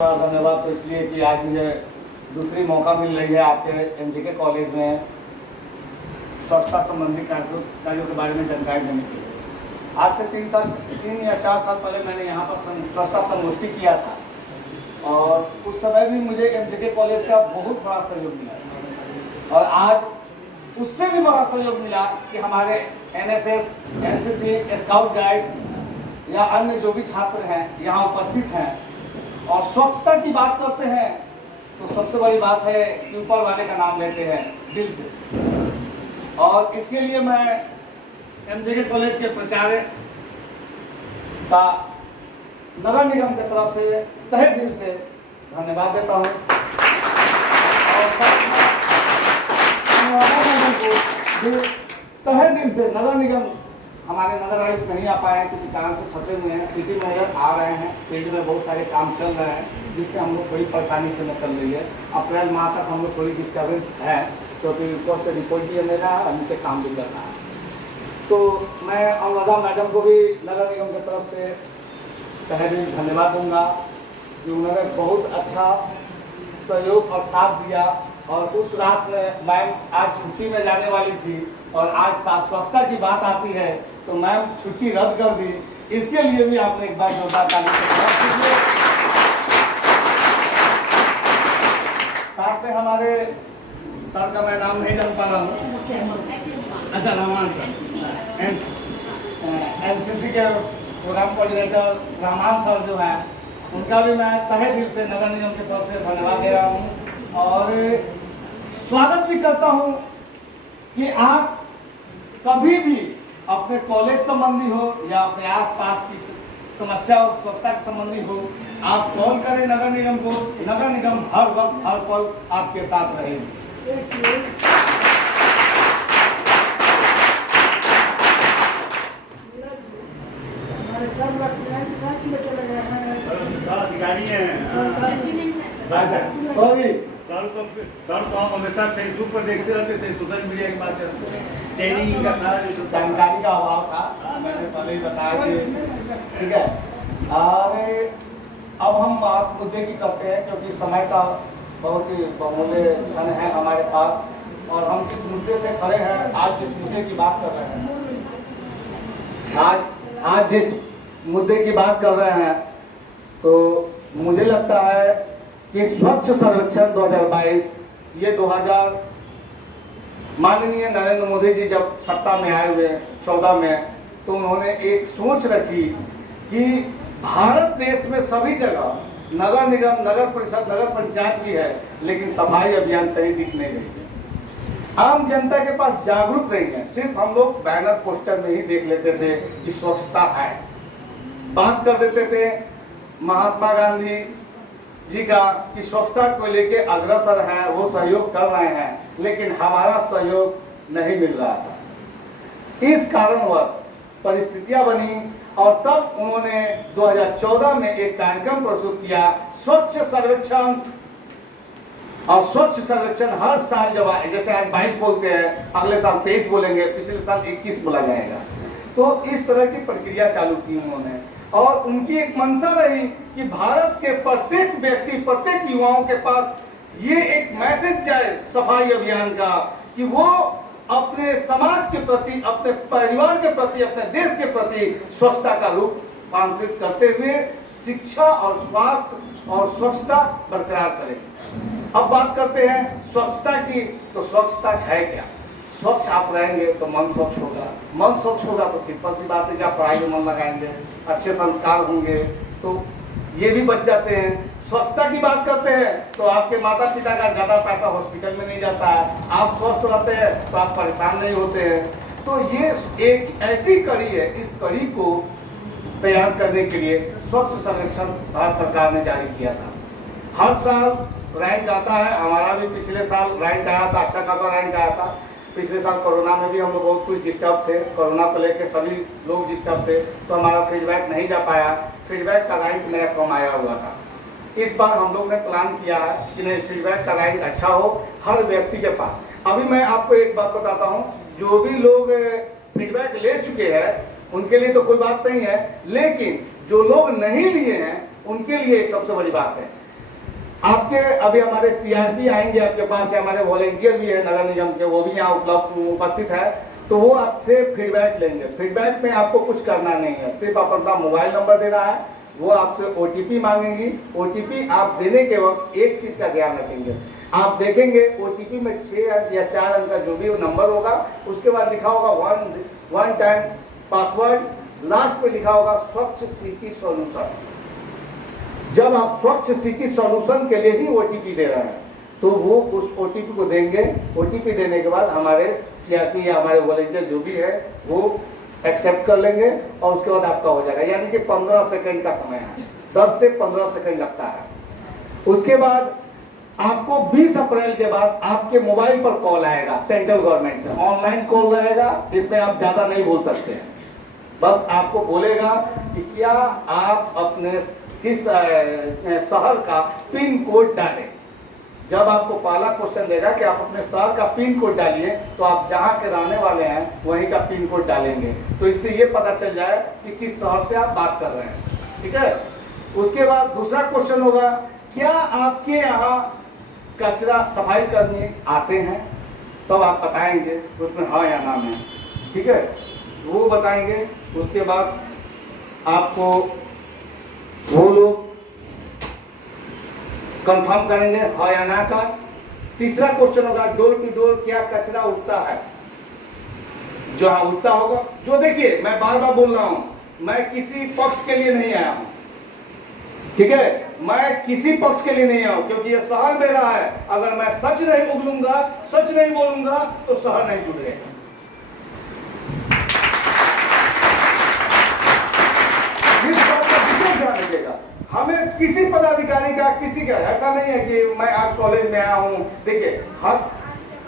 धन्यवाद तो इसलिए कि आज मुझे दूसरी मौका मिल रही है आपके एमजीके कॉलेज में स्वच्छता संबंधी कार्यों के बारे में जानकारी देने के लिए। आज से 3 या 4 साल पहले मैंने यहाँ पर स्वच्छता संगोष्ठी किया था और उस समय भी मुझे एमजीके कॉलेज का बहुत बड़ा सहयोग मिला और आज उससे भी बड़ा सहयोग मिला कि हमारे एनएसएस, एनसीसी, स्काउट गाइड या अन्य जो भी छात्र हैं यहाँ उपस्थित हैं और स्वच्छता की बात करते हैं तो सबसे बड़ी बात है कि ऊपर वाले का नाम लेते हैं दिल से। और इसके लिए मैं एमजीके कॉलेज के प्राचार्य का नगर निगम की तरफ से तहे दिल से धन्यवाद देता हूँ और तहे दिल से नगर निगम हमारे नगर आयुक्त नहीं आ पाए हैं, किसी कारण से फंसे हुए हैं। सिटी मेयर आ रहे हैं, फील्ड में बहुत सारे काम चल रहे हैं जिससे हम लोग थोड़ी परेशानी से न चल रही है। अप्रैल माह तक हम लोग थोड़ी डिस्टर्बेंस है क्योंकि ऊपर से रिपोर्ट भी मेरा और नीचे काम भी कर रहा है। तो मैं अनुराधा मैडम को भी नगर निगम की तरफ से तहे दिल धन्यवाद दूंगा कि उन्होंने बहुत अच्छा सहयोग और साथ दिया। और उस रात में मैम आज छुट्टी में जाने वाली थी और आज स्वच्छता की बात आती है तो मैम छुट्टी रद्द कर दी। इसके लिए भी आपने एक बार जोरदार ताली कीजिए। साथ में हमारे सर का मैं नाम नहीं जान पा रहा हूँ, अच्छा रहमान सर, एनसीसी के प्रोग्राम कोऑर्डिनेटर रहमान सर जो हैं उनका भी मैं तहे दिल से नगर निगम की तरफ से धन्यवाद दे रहा हूँ और स्वागत भी करता हूँ कि आप कभी भी अपने कॉलेज संबंधी हो या अपने आसपास की समस्या और स्वच्छता के संबंधी हो, आप कॉल करें नगर निगम को। नगर निगम हर वक्त हर पल आपके साथ रहेगी। अधिकारी हैं सॉरी सर को हम हमेशा फेसबुक पर देखते रहते थे, सोशल मीडिया के माध्यम से ट्रेनिंग का सारा जो जानकारी का अभाव था, मैंने पहले ही बताया कि ठीक है। और अब हम बात मुद्दे की करते हैं क्योंकि समय का बहुत ही बहुमूल्य क्षण है हमारे पास और हम जिस मुद्दे से खड़े हैं, आज जिस मुद्दे की बात कर रहे हैं, आज जिस मुद्दे की बात कर रहे हैं तो मुझे लगता है कि स्वच्छ सर्वेक्षण 2022 ये 2000 माननीय नरेंद्र मोदी जी जब सत्ता में आए हुए 14 में तो उन्होंने एक सोच रखी कि भारत देश में सभी जगह नगर निगम, नगर परिषद, नगर पंचायत भी है लेकिन सफाई अभियान कहीं दिख नहीं रही। आम जनता के पास जागरूक नहीं है, सिर्फ हम लोग बैनर पोस्टर में ही देख लेते थे कि स्वच्छता है, बात कर देते थे महात्मा गांधी जी का कि स्वच्छता को लेके अग्रसर है, वो सहयोग कर रहे हैं लेकिन हमारा सहयोग नहीं मिल रहा था। इस कारणवश परिस्थितियां बनी और तब उन्होंने 2014 में एक कार्यक्रम प्रस्तुत किया स्वच्छ सर्वेक्षण। और स्वच्छ सर्वेक्षण हर साल जब आए, जैसे आज 22 बोलते हैं, अगले साल 23 बोलेंगे, पिछले साल 21 बोला जाएगा। तो इस तरह की प्रक्रिया चालू की उन्होंने और उनकी एक मंशा रही कि भारत के प्रत्येक व्यक्ति, प्रत्येक युवाओं के पास ये एक मैसेज जाए सफाई अभियान का कि वो अपने समाज के प्रति, अपने परिवार के प्रति, अपने देश के प्रति स्वच्छता का रूपांतरित करते हुए शिक्षा और स्वास्थ्य और स्वच्छता बरकरार करें। अब बात करते हैं स्वच्छता की, तो स्वच्छता है क्या? स्वच्छ आप रहेंगे तो मन स्वच्छ होगा, मन स्वच्छ होगा तो सिंपल सी बात है कि आप पढ़ाई में मन लगाएंगे, अच्छे संस्कार होंगे तो ये भी बच जाते हैं। स्वच्छता की बात करते हैं तो आपके माता पिता का ज़्यादा पैसा हॉस्पिटल में नहीं जाता है, आप स्वस्थ रहते हैं तो आप परेशान नहीं होते हैं। तो ये एक ऐसी कड़ी है, इस कड़ी को तैयार करने के लिए स्वच्छ सर्वेक्षण भारत सरकार ने जारी किया था। हर साल रैंक आता है, हमारा भी पिछले साल रैंक आया था, अच्छा खासा रैंक आया था। पिछले साल कोरोना में भी हम लोग बहुत कुछ डिस्टर्ब थे, कोरोना को लेकर सभी लोग डिस्टर्ब थे तो हमारा फीडबैक नहीं जा पाया, फीडबैक का रैंक मेरा कम आया हुआ था। इस बार हम लोग ने प्लान किया है कि नहीं, फीडबैक का रैंक अच्छा हो हर व्यक्ति के पास। अभी मैं आपको एक बात बताता हूँ, जो भी लोग फीडबैक ले चुके हैं उनके लिए तो कोई बात नहीं है, लेकिन जो लोग नहीं लिए हैं उनके लिए एक सबसे बड़ी बात है आपके अभी हमारे सीआरपी आएंगे आपके पास, या हमारे वॉलेंटियर भी है नगर निगम के, वो भी यहाँ उपस्थित है, तो वो आपसे फीडबैक लेंगे। फीडबैक में आपको कुछ करना नहीं है, सिर्फ अपना मोबाइल नंबर देना है, वो आपसे ओटीपी मांगेंगी। ओटीपी आप देने के वक्त एक चीज का ध्यान रखेंगे, आप देखेंगे ओटीपी में 6 अंक या 4 अंक का जो भी वो नंबर होगा, उसके बाद लिखा होगा वन टाइम पासवर्ड, लास्ट पे लिखा होगा स्वच्छ सिटी सॉल्यूशन। जब आप स्वच्छ सिटी सॉल्यूशन के लिए ही ओटीपी दे रहे हैं, तो वो उस ओटीपी को देंगे। ओटीपी देने के बाद हमारे सीआरपी या हमारे वॉलेंटियर जो भी है वो एक्सेप्ट कर लेंगे, और उसके बाद आपका हो जाएगा। यानी कि 15 सेकंड का समय है, 10 से 15 सेकंड लगता है। उसके बाद आपको 20 अप्रैल के बाद आपके मोबाइल पर कॉल आएगा सेंट्रल गवर्नमेंट से, ऑनलाइन कॉल रहेगा, इसमें आप ज्यादा नहीं बोल सकते हैं। बस आपको बोलेगा कि क्या आप अपने किस शहर का पिन कोड डालें। जब आपको पहला क्वेश्चन देगा कि आप अपने शहर का पिन कोड डालिए, तो आप जहां के रहने वाले हैं वहीं का पिन कोड डालेंगे, तो इससे ये पता चल जाए कि किस शहर से आप बात कर रहे हैं। ठीक है। उसके बाद दूसरा क्वेश्चन होगा, क्या आपके यहाँ कचरा सफाई करने आते हैं? तब आप बताएंगे उसमें हाँ या ना में। ठीक है, वो बताएंगे। उसके बाद आपको वो लोग कंफर्म करेंगे हाँ या ना का। तीसरा क्वेश्चन होगा, डोर टू डोर क्या कचरा उठता है? जो हाँ उठता होगा, जो देखिए मैं बार बार बोल रहा हूं, मैं किसी पक्ष के लिए नहीं आया हूं। ठीक है, मैं किसी पक्ष के लिए नहीं आया हूं, क्योंकि ये शहर मेरा है। अगर मैं सच नहीं उगलूंगा, सच नहीं बोलूंगा, तो शहर नहीं सुधरेगा। हमें किसी पदाधिकारी का, किसी का ऐसा नहीं है कि मैं आज कॉलेज में आया हूं। देखिए, हक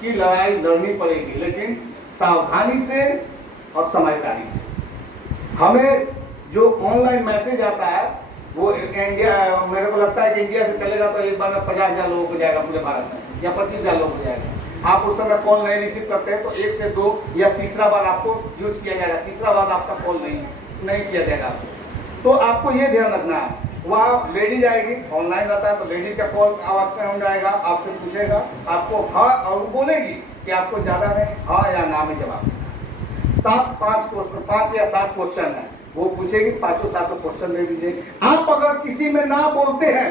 की लड़ाई लड़नी पड़ेगी, लेकिन सावधानी से और समझदारी से। हमें जो ऑनलाइन मैसेज आता है वो इंडिया, मेरे को लगता है कि इंडिया से चलेगा तो एक बार में 50,000 लोगों को जाएगा पूरे भारत में, या 25,000 लोगों को जाएगा। आप उस समय कॉल नहीं रिसीव करते हैं तो 1 से 2 या तीसरा बार आपको यूज किया जाएगा, तीसरा बार आपका कॉल नहीं किया जाएगा। तो आपको ये ध्यान रखना है, वहाँ लेडीज आएगी, ऑनलाइन रहता है तो लेडीज का कॉल आवाज से हो जाएगा, आपसे पूछेगा, आपको हाँ और वो बोलेगी कि आपको ज्यादा नहीं हाँ या ना में जवाब। 5 या 7 क्वेश्चन है, वो पूछेगी, 5-7 क्वेश्चन दे दीजिए। आप अगर किसी में ना बोलते हैं,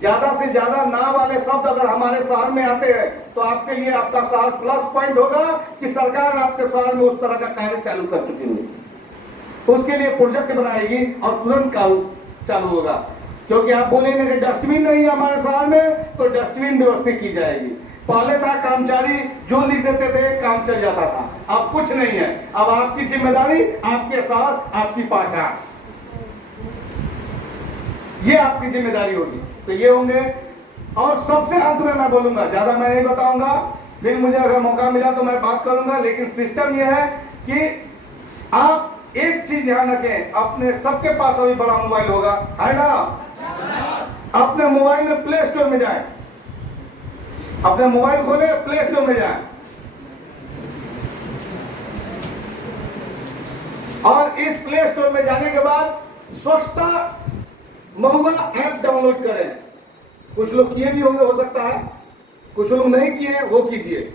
ज्यादा से ज्यादा ना वाले शब्द अगर हमारे शहर में आते हैं, तो आपके लिए आपका शहर प्लस पॉइंट होगा कि सरकार आपके शहर में उस तरह का कार्य चालू कर चुकी है। तो उसके लिए प्रोजेक्ट बनाएगी और तुरंत काम चालू होगा। क्योंकि आप बोलेंगे कि डस्टबिन नहीं है हमारे शहर में, तो डस्टबिन व्यवस्थित की जाएगी। पहले था कर्मचारी जो लिख देते थे, काम चल जाता था। अब कुछ नहीं है, अब आपकी जिम्मेदारी, आपके शहर, आपकी पहचान, ये आपकी जिम्मेदारी होगी। तो ये होंगे। और सबसे अंत में मैं बोलूंगा, ज्यादा मैं नहीं बताऊंगा, फिर मुझे अगर मौका मिला तो मैं बात करूंगा। लेकिन सिस्टम यह है कि आप एक चीज ध्यान रखें, अपने सबके पास अभी बड़ा मोबाइल होगा, है ना? अपने मोबाइल में प्ले स्टोर में जाएं, अपने मोबाइल खोले, प्ले स्टोर में जाएं, और इस प्ले स्टोर में जाने के बाद स्वच्छता महुआ ऐप डाउनलोड करें। कुछ लोग किए भी होंगे, हो सकता है, कुछ लोग नहीं किए, वो कीजिए।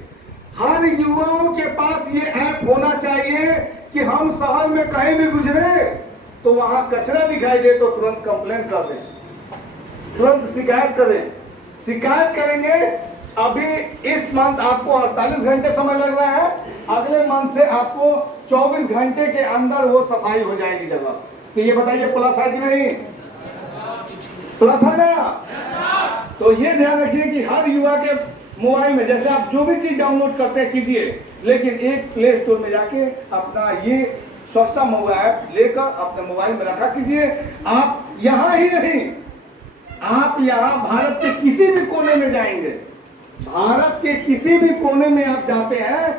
हर युवाओं के पास ये ऐप होना चाहिए कि हम शहर में कहीं भी गुजरे तो वहां कचरा दिखाई दे तो तुरंत कंप्लेंट कर दें, तुरंत शिकायत करें। शिकायत करेंगे। अभी इस मंथ आपको 48 घंटे समय लग रहा है, अगले मंथ से आपको 24 घंटे के अंदर वो सफाई हो जाएगी जगह। तो ये बताइए प्लस है कि नहीं? प्लस है ना? तो ये ध्यान रखिए कि हर युवा के मोबाइल में, जैसे आप जो भी चीज डाउनलोड करते हैं कीजिए, लेकिन एक प्ले स्टोर में जाके अपना ये स्वच्छता महुआ ऐप लेकर अपने मोबाइल में रखा कीजिए। आप यहां ही नहीं, आप यहां भारत के किसी भी कोने में जाएंगे, भारत के किसी भी कोने में आप जाते हैं,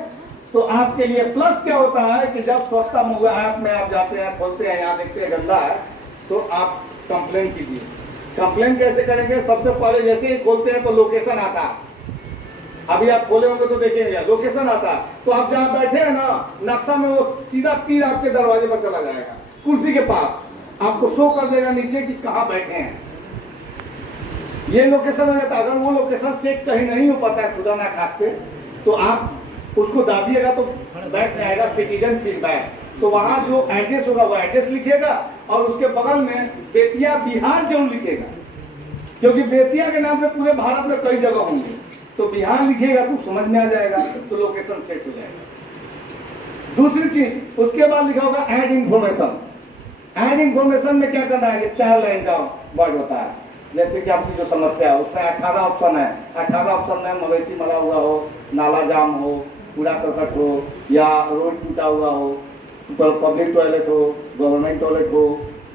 तो आपके लिए प्लस क्या होता है कि जब स्वच्छता महुआ ऐप में आप जाते हैं, खोलते हैं, यहाँ देखते हैं गंदा है, तो आप कंप्लेन कीजिए। कंप्लेन कैसे करेंगे? सबसे पहले जैसे ही खोलते हैं तो लोकेशन आता है। अभी आप खोले होंगे तो देखेंगे लोकेशन आता है, तो आप जहां बैठे हैं ना, नक्शा में वो सीधा तीर आपके दरवाजे पर चला जाएगा, कुर्सी के पास आपको शो कर देगा नीचे कि कहां बैठे हैं। ये लोकेशन हो जाता है। अगर वो लोकेशन सेट कहीं नहीं हो पाता है खुदा ना खास्ते, तो आप उसको दाबिएगा तो बैक में आएगा सिटीजन फीडबैक, तो वहाँ जो एड्रेस होगा वो एड्रेस लिखिएगा और उसके बगल में बेतिया बिहार जरूर लिखिएगा, क्योंकि बेतिया के नाम से पूरे भारत में कई जगह होंगे, तो बिहार लिखिएगा तो समझ में आ जाएगा, तो लोकेशन सेट हो जाएगा। दूसरी चीज उसके बाद लिखा होगा ऐड इंफॉर्मेशन। ऐड इंफॉर्मेशन में क्या करना है कि 4 लाइन का वर्ड होता है, जैसे कि आपकी जो समस्या है उसमें 18 ऑप्शन है। 18 ऑप्शन में मवेशी मरा हुआ हो, नाला जाम हो, कूड़ा करकट हो, या रोड टूटा हुआ हो, पब्लिक टॉयलेट हो, गवर्नमेंट टॉयलेट हो,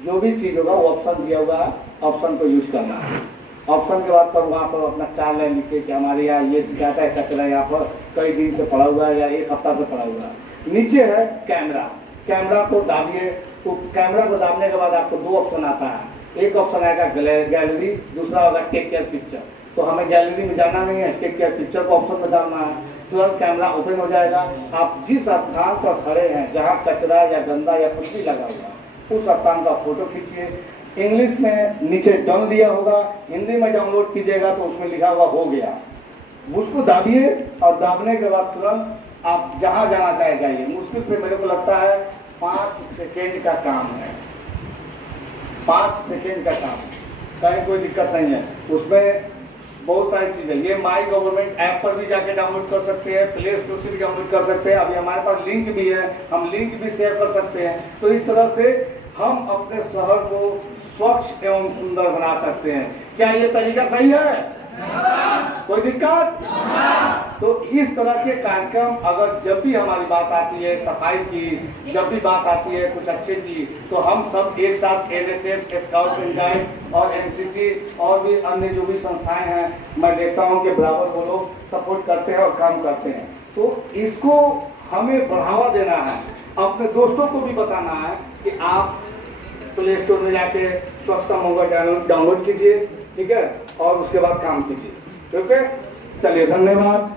जो भी चीज होगा वो ऑप्शन दिया हुआ है, ऑप्शन को यूज करना है। ऑप्शन के बाद तब वहाँ पर अपना 4 लाइन लिखिए कि हमारे यहाँ ये शिकायत है, कचरा यहाँ पर कई दिन से पड़ा हुआ है या 1 हफ्ता से पड़ा हुआ है। नीचे है कैमरा, कैमरा को दाबिए, तो कैमरा को दाबने के बाद आपको 2 ऑप्शन आता है। एक ऑप्शन आएगा गैलरी, दूसरा होगा टेक केयर पिक्चर। तो हमें गैलरी में जाना नहीं है, टेक केयर पिक्चर को ऑप्शन में डालना है, तुरंत कैमरा ओपन हो जाएगा। आप जिस स्थान पर खड़े हैं जहाँ कचरा या गंदा या कुछ भी लगा हुआ उस स्थान का फोटो खींचिए। इंग्लिश में नीचे डन दिया होगा, हिंदी में डाउनलोड कीजिएगा तो उसमें लिखा हुआ हो गया, उसको दाबिए और दाबने के बाद तुरंत आप जहाँ जाना चाहे जाइए। मुश्किल से मेरे को लगता है 5 सेकेंड का काम है, 5 सेकेंड का काम, कहीं कोई दिक्कत नहीं है। उसमें बहुत सारी चीज़ें, ये माई गवर्नमेंट ऐप पर भी जाके डाउनलोड कर सकते हैं, प्ले स्टोर से भी डाउनलोड कर सकते हैं। अभी हमारे पास लिंक भी है, हम लिंक भी शेयर कर सकते हैं। तो इस तरह से हम अपने शहर को स्वच्छ एवं सुंदर बना सकते हैं। क्या ये तरीका सही है? कोई दिक्कत? तो इस तरह के कार्यक्रम अगर जब भी हमारी बात आती है सफाई की, जब भी बात आती है कुछ अच्छे की, तो हम सब एक साथ एनएसएस, स्काउट एंड गाइड और एनसीसी और भी अन्य जो भी संस्थाएं हैं, मैं देखता हूं कि बराबर वो लोग सपोर्ट करते हैं और काम करते हैं। तो इसको हमें बढ़ावा देना है, अपने दोस्तों को भी बताना है कि आप प्ले स्टोर में जाके स्वच्छता मोबाइल डाउनलोड कीजिए, ठीक है, और उसके बाद काम कीजिए। ठीक है, चलिए, धन्यवाद।